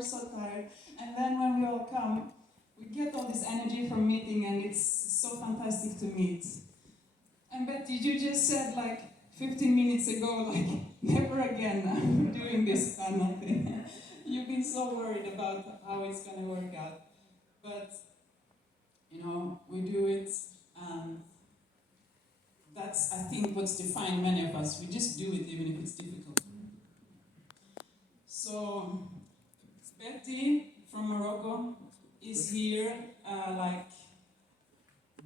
we're so tired. And then when we all come, we get all this energy from meeting, and it's so fantastic to meet. And Betty, you just said like 15 minutes ago, like, never again I'm doing this kind of thing. You've been so worried about how it's going to work out. But, you know, we do it, and that's, I think, what's defined many of us. We just do it even if it's difficult. So, Betty from Morocco is here, like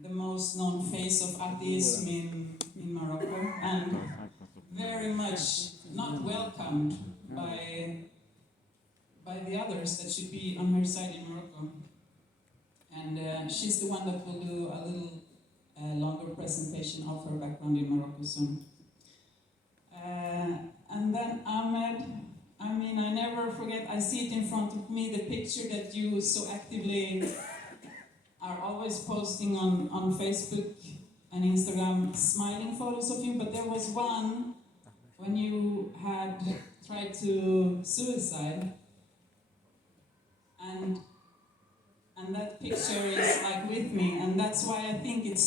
the most known face of atheism in Morocco, and very much not welcomed by the others that should be on her side in Morocco. And she's the one that will do a little longer presentation of her background in Morocco soon. And then Ahmed, I mean, I never forget, I see it in front of me, the picture that you so actively are always posting on Facebook and Instagram, smiling photos of you, but there was one when you had tried to suicide, and that picture is like with me, and that's why I think it's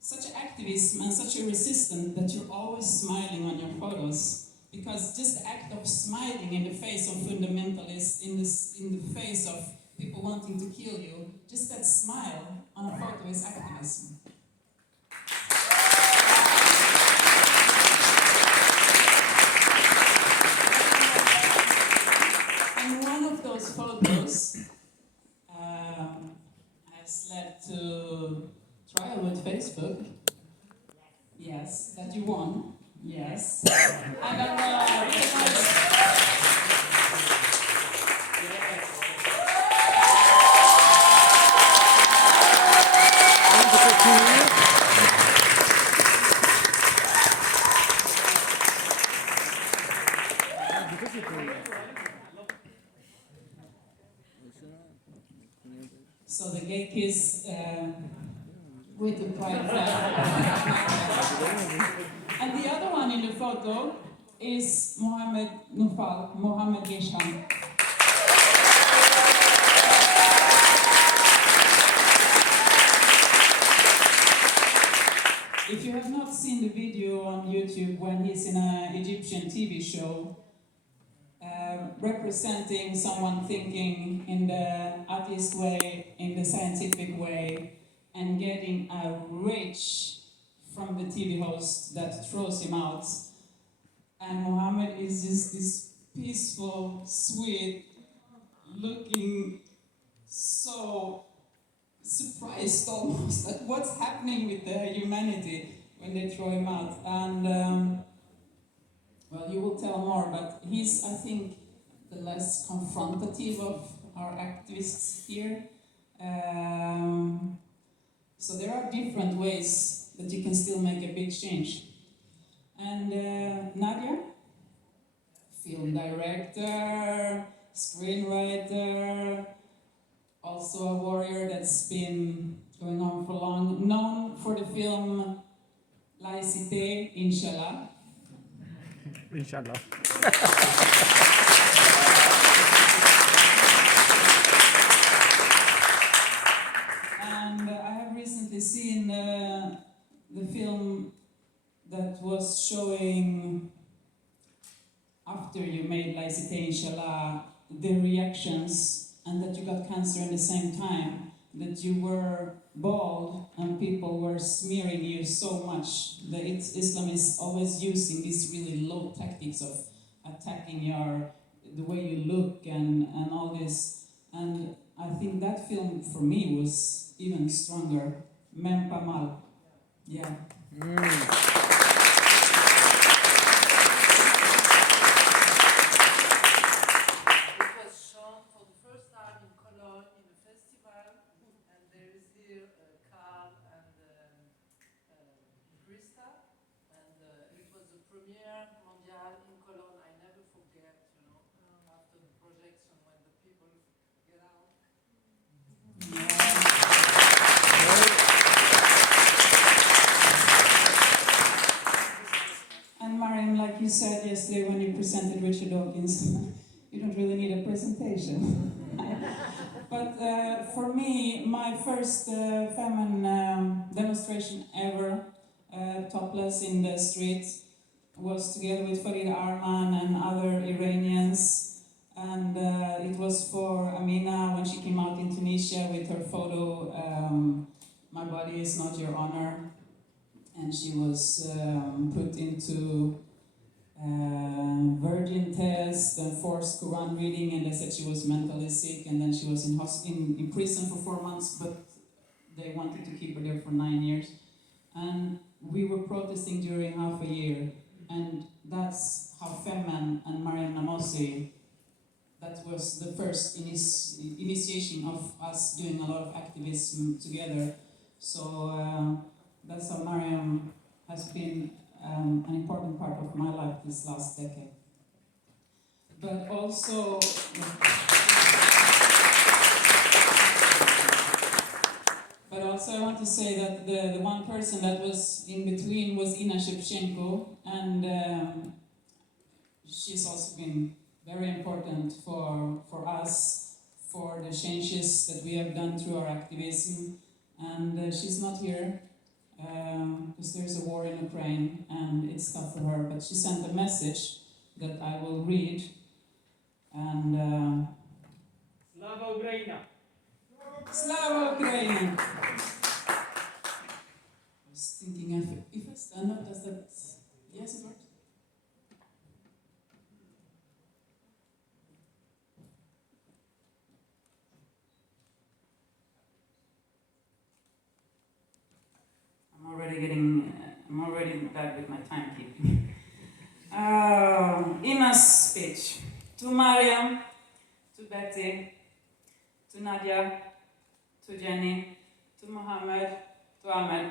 such an activism and such a resistance that you're always smiling on your photos. Because just the act of smiling in the face of fundamentalists, in the face of people wanting to kill you, just that smile on a photo is activism. And one of those photos has led to trial with Facebook. Yes, that you won. Yes. And so the gay kiss with the pride flag. And the other one in the photo is Mohammed Nufal, Mohammed Yesham. If you have not seen the video on YouTube when he's in an Egyptian TV show, representing someone thinking in the atheist way, in the scientific way, and getting a rage from the TV host that throws him out. And Mohammed is just this peaceful, sweet, looking so surprised almost at what's happening with the humanity when they throw him out. And well, you will tell more, but he's, I think, the less confrontative of our activists here. So there are different ways that you can still make a big change. And Nadia, film director, screenwriter, also a warrior that's been going on for long, known for the film Laïcité, Inshallah. Inshallah. And I have recently seen the film that was showing, after you made Laïcité, Inshallah, the reactions, and that you got cancer at the same time, that you were bald and people were smearing you so much. That Islam is always using these really low tactics of attacking the way you look and all this. And I think that film for me was even stronger. Même pas mal. Yeah. You said yesterday when you presented Richard Dawkins, you don't really need a presentation. But for me, my first feminine demonstration ever, topless in the streets, was together with Farid Arman and other Iranians. And it was for Amina when she came out in Tunisia with her photo, "My body is not your honor." And she was put into virgin test and forced Quran reading, and they said she was mentally sick, and then she was in prison for 4 months, but they wanted to keep her there for 9 years. And we were protesting during half a year, and that's how Femen and Mariam Namosi, that was the first initiation of us doing a lot of activism together. So that's how Mariam has been an important part of my life this last decade. But also, I want to say that the one person that was in between was Ina Shevchenko, and she's also been very important for us, for the changes that we have done through our activism. And she's not here because there's a war in Ukraine and it's tough for her, but she sent a message that I will read. And Slava Ukraina! Slava Ukraina! I was thinking if I stand up, does that... Yes, it works? I'm already bad with my timekeeping. Ina's speech. To Mariam, to Betty, to Nadia, to Jenny, to Mohammed, to Ahmed,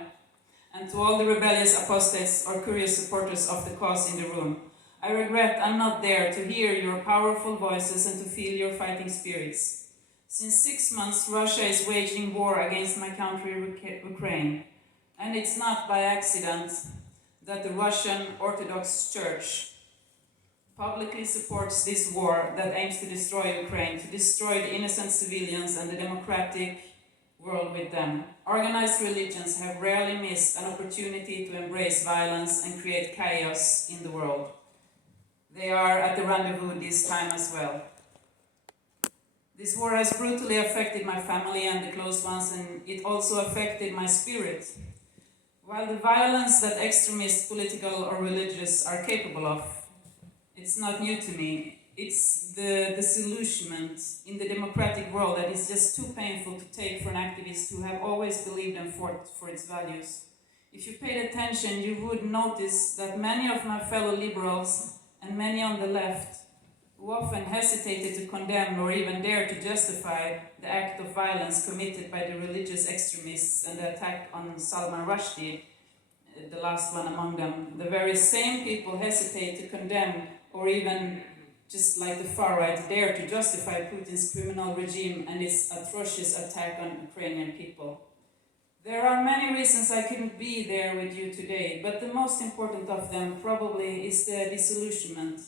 and to all the rebellious apostates or curious supporters of the cause in the room. I regret I'm not there to hear your powerful voices and to feel your fighting spirits. Since 6 months, Russia is waging war against my country, Ukraine. And it's not by accident that the Russian Orthodox Church publicly supports this war that aims to destroy Ukraine, to destroy the innocent civilians and the democratic world with them. Organized religions have rarely missed an opportunity to embrace violence and create chaos in the world. They are at the rendezvous this time as well. This war has brutally affected my family and the close ones, and it also affected my spirit. While the violence that extremists, political or religious, are capable of, it's not new to me. It's the disillusionment in the democratic world that is just too painful to take for an activist who have always believed and fought for its values. If you paid attention, you would notice that many of my fellow liberals and many on the left, who often hesitated to condemn or even dare to justify the act of violence committed by the religious extremists and the attack on Salman Rushdie, the last one among them, the very same people hesitate to condemn or even, just like the far right, dare to justify Putin's criminal regime and its atrocious attack on Ukrainian people. There are many reasons I couldn't be there with you today, but the most important of them probably is the disillusionment.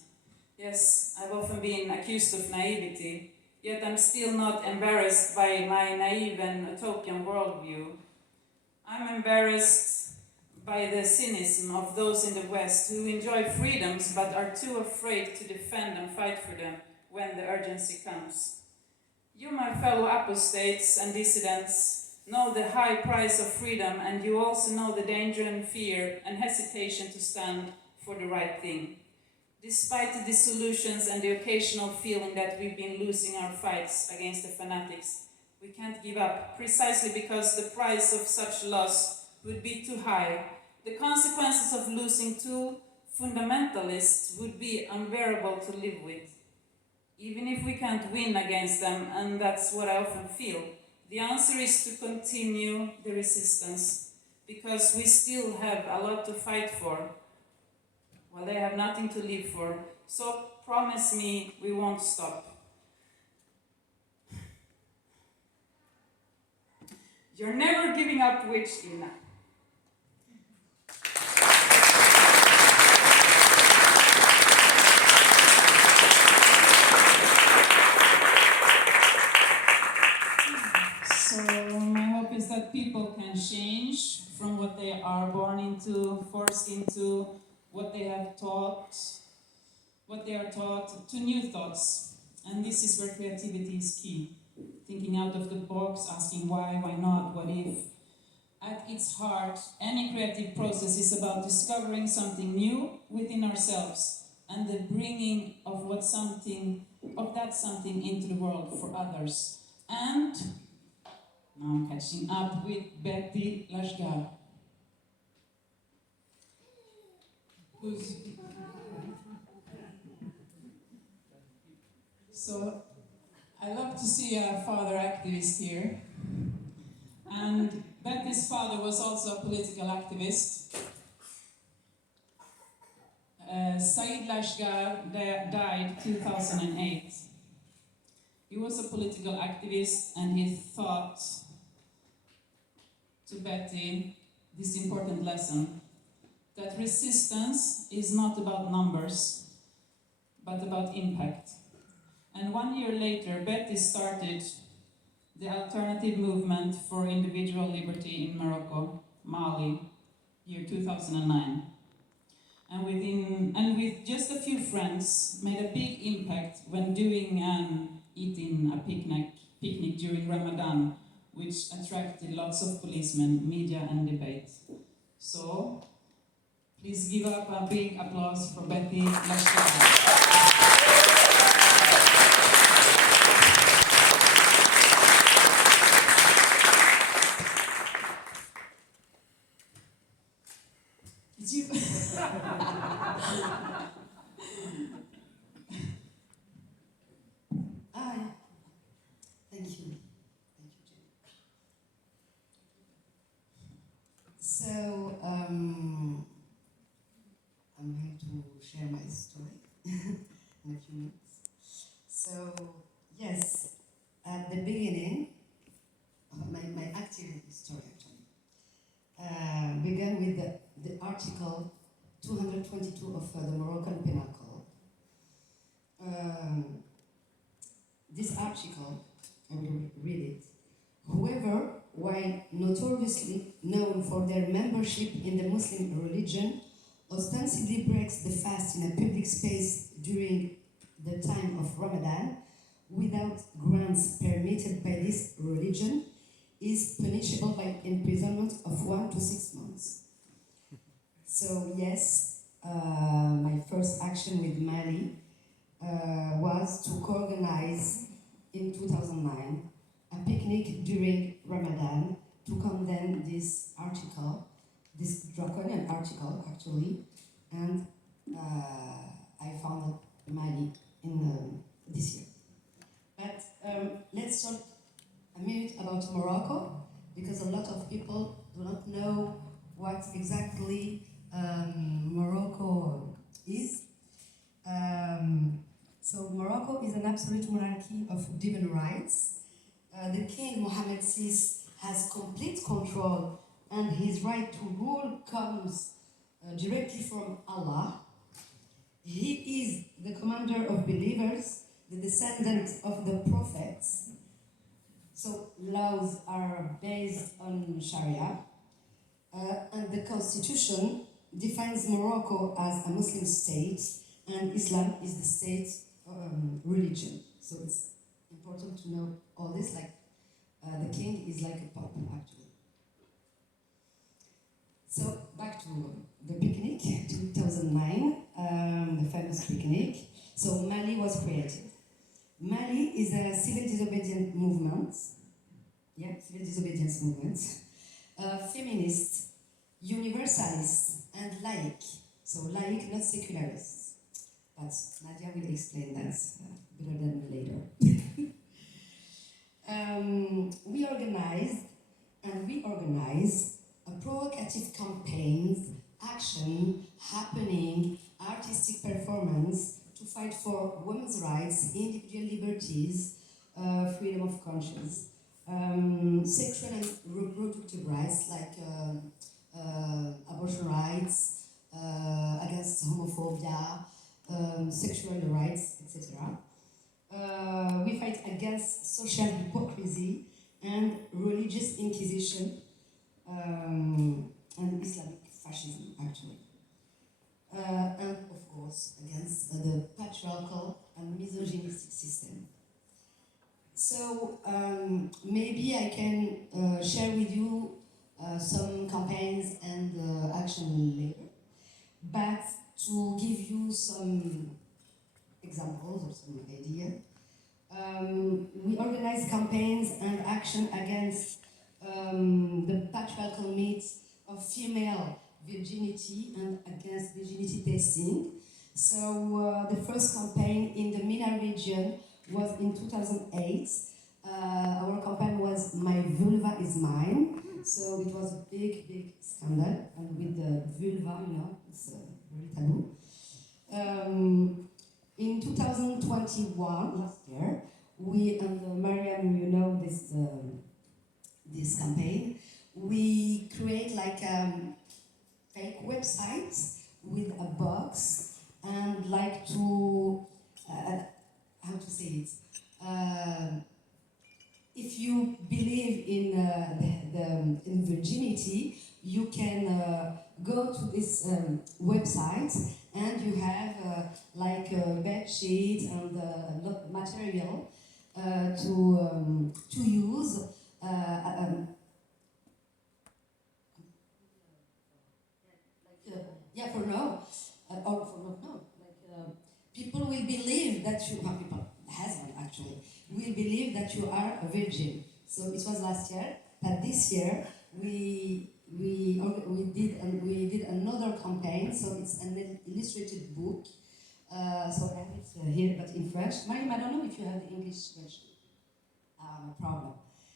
Yes, I've often been accused of naivety, yet I'm still not embarrassed by my naive and utopian worldview. I'm embarrassed by the cynicism of those in the West who enjoy freedoms but are too afraid to defend and fight for them when the urgency comes. You, my fellow apostates and dissidents, know the high price of freedom, and you also know the danger and fear and hesitation to stand for the right thing. Despite the disillusions and the occasional feeling that we've been losing our fights against the fanatics, we can't give up, precisely because the price of such loss would be too high. The consequences of losing two fundamentalists would be unbearable to live with. Even if we can't win against them, and that's what I often feel, the answer is to continue the resistance, because we still have a lot to fight for, while they have nothing to live for. So promise me we won't stop. You're never giving up, which Ina. forced into what they are taught to new thoughts. And this is where creativity is key. Thinking out of the box, asking why not, what if. At its heart, any creative process is about discovering something new within ourselves and the bringing of that something into the world for others. And now I'm catching up with Betty Lashgar, So I love to see a father activist here. And Betty's father was also a political activist. Said Lashgar died 2008. He was a political activist, and he taught to Betty this important lesson, that resistance is not about numbers, but about impact. And 1 year later, Betty started the alternative movement for individual liberty in Morocco, Mali, year 2009. And with just a few friends, made a big impact when doing and eating a picnic during Ramadan, which attracted lots of policemen, media and debate. So, please give up a big applause for Betty Lashgar. Thank you, Jane. So, I'm going to share my story in a few minutes. So, yes, at the beginning, my active story actually began with the article 222 of the Moroccan Penal Code. This article, I will read it. Whoever, while notoriously known for their membership in the Muslim religion, ostensibly breaks the fast in a public space during the time of Ramadan without grounds permitted by this religion is punishable by imprisonment of 1 to 6 months. So yes, my first action with Mali was to co-organize in 2009 a picnic during Ramadan to condemn this article, this draconian article actually, and I founded Mali in this year. But let's talk a minute about Morocco, because a lot of people do not know what exactly Morocco is. So Morocco is an absolute monarchy of divine rights. The king Mohammed VI has complete control, and his right to rule comes directly from Allah. He is the commander of believers, the descendant of the prophets. So laws are based on Sharia, and the constitution defines Morocco as a Muslim state, and Islam is the state religion. So it's important to know all this, like the king is like a pope actually. So back to the picnic, 2009, the famous picnic. So Mali was created. Mali is a civil disobedience movement, feminist, universalist, and laic. So laic, not secularists. But Nadia will explain that better than later. We organize a provocative campaigns, action, happening, artistic performance to fight for women's rights, individual liberties, freedom of conscience, sexual and reproductive rights like abortion rights, against homophobia, sexual rights, etc. We fight against social hypocrisy and religious inquisition and Islamic fascism, actually. patriarchal and misogynistic system. So maybe I can share with you some campaigns and action later, but to give you some examples or some idea, we organize campaigns and action against the patriarchal myth of female virginity and against virginity testing. So the first campaign in the MENA region was in 2008. Our campaign was "My vulva is mine." So it was a big, big scandal, and with the vulva, you know, it's very taboo. In 2021, last year, we and Mariam, you know this campaign. We create like fake websites with a box and like to how to say it. If you believe in virginity, you can go to this website and you have like a bed sheet and material to use. Yeah, for now, or for not now. Like people will believe that you have people hasn't actually will believe that you are a virgin. So it was last year, but this year we did another campaign. So it's an illustrated book. So I have it here, but in French. Mariam, I don't know if you have the English version. No problem.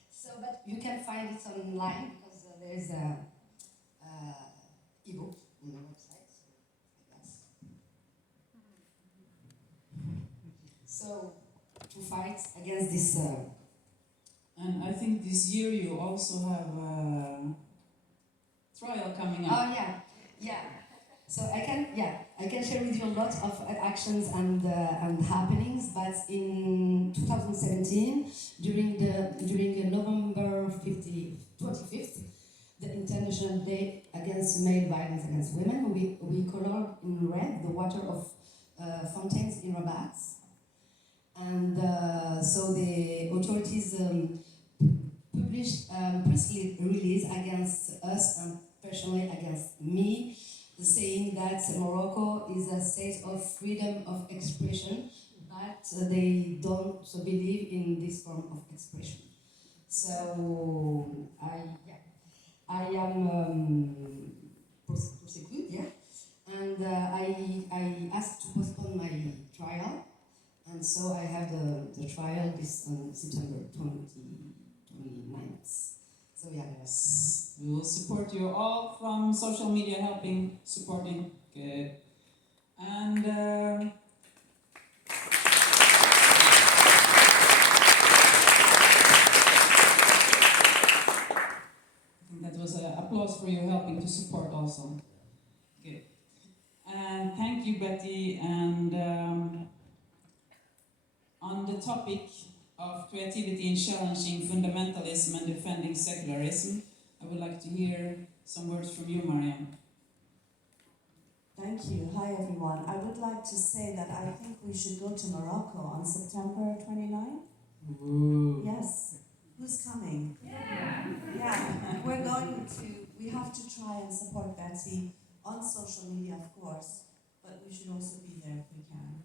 So, but you can find it online because there is a ebook on the website. So to fight against this. And I think this year you also have a trial coming up. Oh yeah. So I can share with you a lot of actions and happenings. But in 2017, during the November 25th, the International Day Against Male Violence Against Women, we colored in red the water of fountains in Rabat. And so the authorities published press release against us and personally against me, saying that Morocco is a state of freedom of expression, but they don't believe in this form of expression. So I am prosecuted, yeah, and I asked to postpone my trial. And so I have the trial this September 29th. So yeah. Yes, we will support you all from social media, supporting. Good. And I think that was an applause for you helping to support also. Good. And thank you, Betty. And on the topic of creativity in challenging fundamentalism and defending secularism, I would like to hear some words from you, Mariam. Thank you. Hi, everyone. I would like to say that I think we should go to Morocco on September 29th. Ooh. Yes. Who's coming? Yeah. We have to try and support Betty on social media, of course, but we should also be there if we can.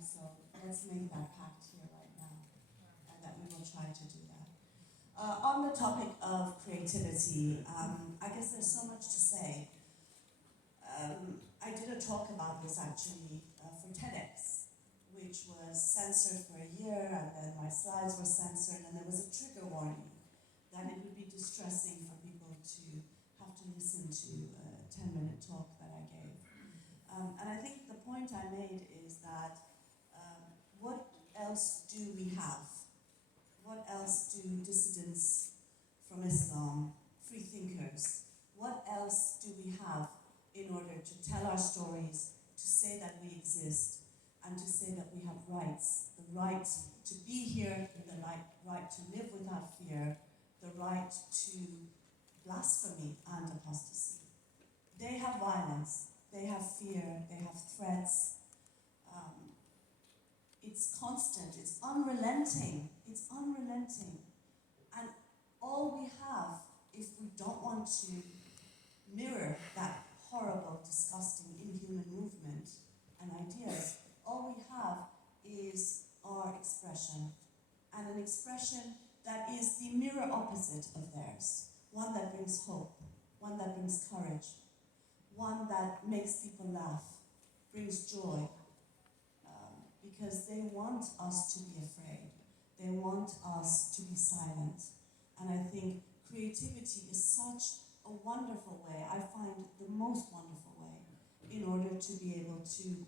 So let's make that pact here right now, and that we will try to do that. On the topic of creativity, I guess there's so much to say. I did a talk about this actually for TEDx, which was censored for a year, and then my slides were censored, and there was a trigger warning that it would be distressing for people to have to listen to a 10-minute talk that I gave. And I think the point I made is that what else do we have? What else do dissidents from Islam, free thinkers, what else do we have in order to tell our stories, to say that we exist, and to say that we have rights, the right to be here, the right to live without fear, the right to blasphemy and apostasy. They have violence, they have fear, they have threats, It's constant, it's unrelenting, And all we have, if we don't want to mirror that horrible, disgusting, inhuman movement and ideas, all we have is our expression, and an expression that is the mirror opposite of theirs, one that brings hope, one that brings courage, one that makes people laugh, brings joy, because they want us to be afraid, they want us to be silent, and I think creativity is such a wonderful way, I find the most wonderful way, in order to be able to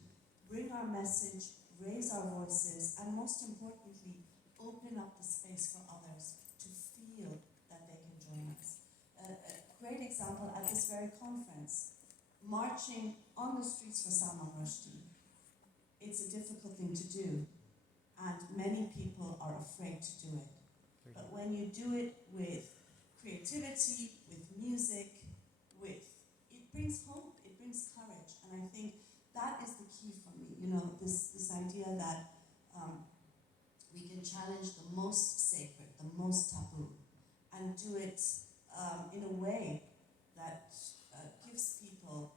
bring our message, raise our voices, and most importantly, open up the space for others to feel that they can join us. A great example at this very conference, marching on the streets for Salman Rushdie. It's a difficult thing to do, and many people are afraid to do it. But when you do it with creativity, with music, it brings hope, it brings courage, and I think that is the key for me, this idea that we can challenge the most sacred, the most taboo, and do it in a way that gives people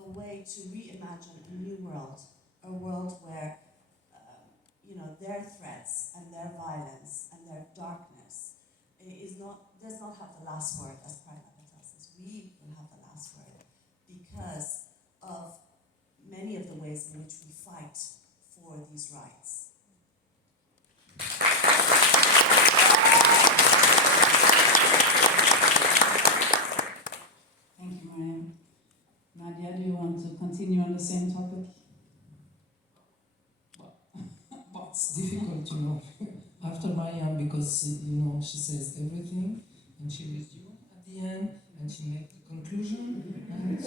a way to reimagine a new world, a world where their threats and their violence and their darkness does not have the last word, as Pride tells us. We will have the last word because of many of the ways in which we fight for these rights. Thank you, Mariam. Nadia, do you want to continue on the same topic? It's difficult, after Mariam, because, she says everything, and she leaves you at the end, and she makes the conclusion, and,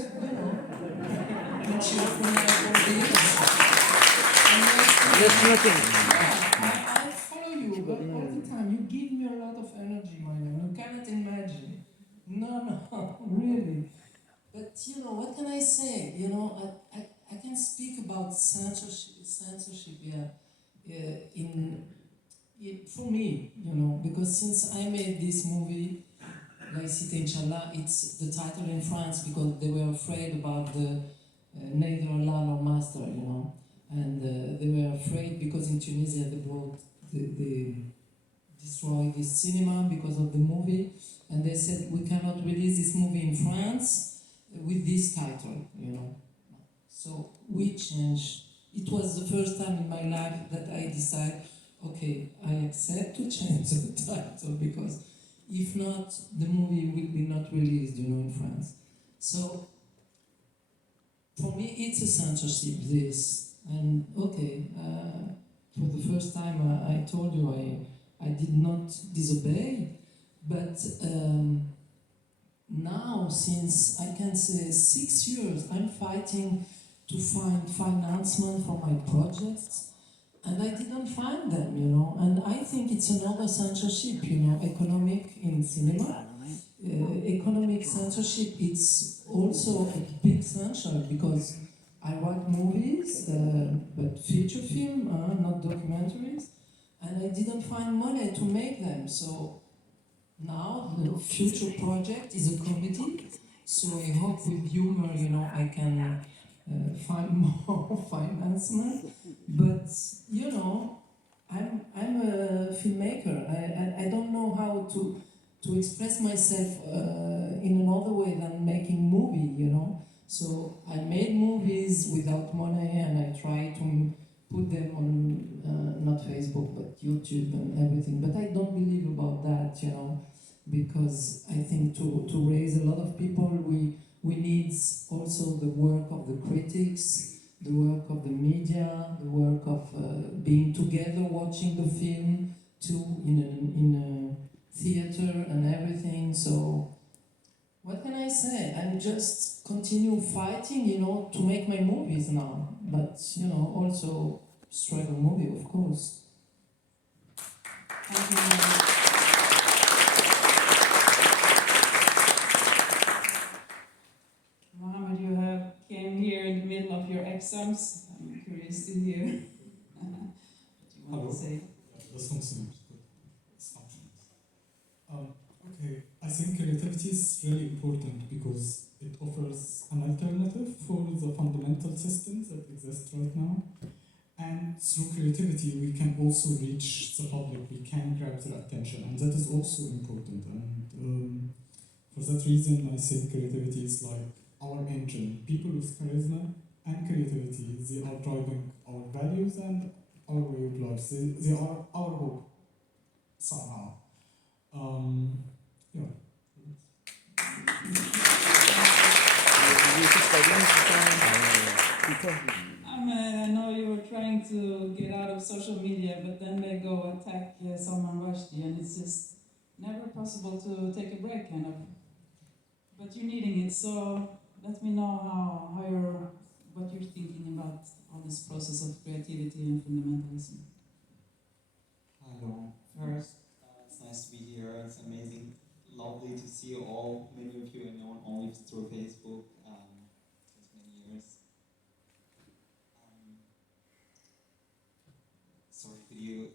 and she opens up all the I follow you all the time. You give me a lot of energy, Mariam. You cannot imagine. No, really. But, what can I say? I can speak about censorship, yeah. For me, because since I made this movie, Laïcité Inch'Allah, it's the title in France because they were afraid about the neither Allah nor master, and they were afraid because in Tunisia they destroyed this cinema because of the movie, and they said we cannot release this movie in France with this title, So we changed. It was the first time in my life that I decided, okay, I accept to change the title because if not, the movie will be not released, in France. So for me, it's a censorship, this. And okay, for the first time, I told you I did not disobey, but now, since I can say 6 years, I'm fighting to find financement for my projects, and I didn't find them, and I think it's another censorship, economic in cinema. Economic censorship, it's also a big censorship because I write movies, but feature film, not documentaries, and I didn't find money to make them, so now the future project is a comedy, so I hope with humor, I can find more financement, but I'm a filmmaker. I don't know how to express myself in another way than making movie, So I made movies without money, and I try to put them on not Facebook but YouTube and everything. But I don't believe about that, because I think to raise a lot of people, we need also the work of the critics, the work of the media, the work of being together watching the film too in a theater and everything. So what can I say? I'm just continue fighting, to make my movies now, but also struggle movie, of course. Thank you. Mohammed, you came here in the middle of your exams. I'm curious to hear would say. Das funktioniert gut. It's functions. Okay, I think creativity is really important because it offers an alternative for the fundamental systems that exist right now. And through creativity, we can also reach the public, we can grab their attention, and that is also important. And for that reason, I think creativity is like our engine. People with charisma and creativity, they are driving our values and our way of life. They are our hope, somehow. Yeah. I know you were trying to get out of social media, but then they go attack Salman Rushdie, and it's just never possible to take a break, kind of. But you're needing it, so let me know what you're thinking about all this process of creativity and fundamentalism. Hello. First, it's nice to be here. It's amazing, lovely to see you all. Many of you I know only through Facebook since many years. Sorry, could you